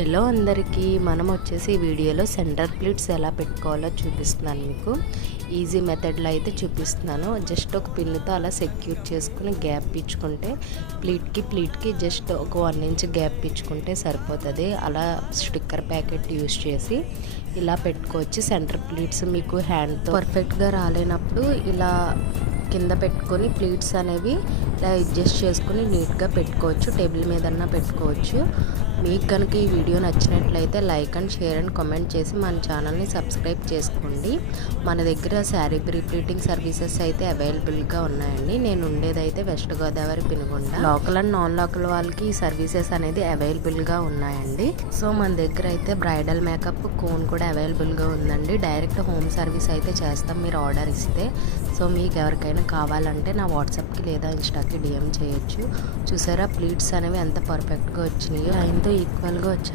Hello అందరికీ, మనం వచ్చేసి ఈ వీడియోలో సెంటర్ ప్లీట్స్ ఎలా పెట్టుకోవాలో చూపిస్తున్నాను. మీకు ఈజీ మెథడ్లో అయితే చూపిస్తున్నాను. జస్ట్ ఒక పిన్నుతో అలా సెక్యూర్ చేసుకుని గ్యాప్ ఇచ్చుకుంటే ప్లీట్కి జస్ట్ ఒక 1 ఇంచ్ గ్యాప్ ఇచ్చుకుంటే సరిపోతుంది. అలా స్టిక్కర్ ప్యాకెట్ యూస్ చేసి ఇలా పెట్టుకోవచ్చు. సెంటర్ ప్లీట్స్ మీకు హ్యాండ్తో పర్ఫెక్ట్గా రాలేనప్పుడు ఇలా కింద పెట్టుకొని ప్లీట్స్ అనేవి ఇలా అడ్జస్ట్ చేసుకుని నీట్గా పెట్టుకోవచ్చు. టేబుల్ మీదన్నా పెట్టుకోవచ్చు. మీకు కనుక ఈ వీడియో నచ్చినట్లయితే like and share and comment చేసి మన ఛానల్ని సబ్స్క్రైబ్ చేసుకోండి. మన దగ్గర శారీ ప్రీప్లీటింగ్ సర్వీసెస్ అయితే అవైలబుల్గా ఉన్నాయండి. నేను ఉండేదైతే west Godavari Penugonda. Local and non local వాళ్ళకి ఈ సర్వీసెస్ అనేది అవైలబుల్గా ఉన్నాయండి. సో మన దగ్గర అయితే బ్రైడల్ మేకప్ కోన్ కూడా అవైలబుల్గా ఉందండి. డైరెక్ట్ హోమ్ సర్వీస్ అయితే చేస్తాం మీరు ఆర్డర్ ఇస్తే. సో మీకు ఎవరికైనా కావాలంటే నా వాట్సాప్కి లేదా ఇన్స్టాకి డిఎం చేయొచ్చు. చూసారా ప్లీట్స్ అనేవి ఎంత పర్ఫెక్ట్గా వచ్చినాయో, లైన్తో ఈక్వల్గా వచ్చాయి.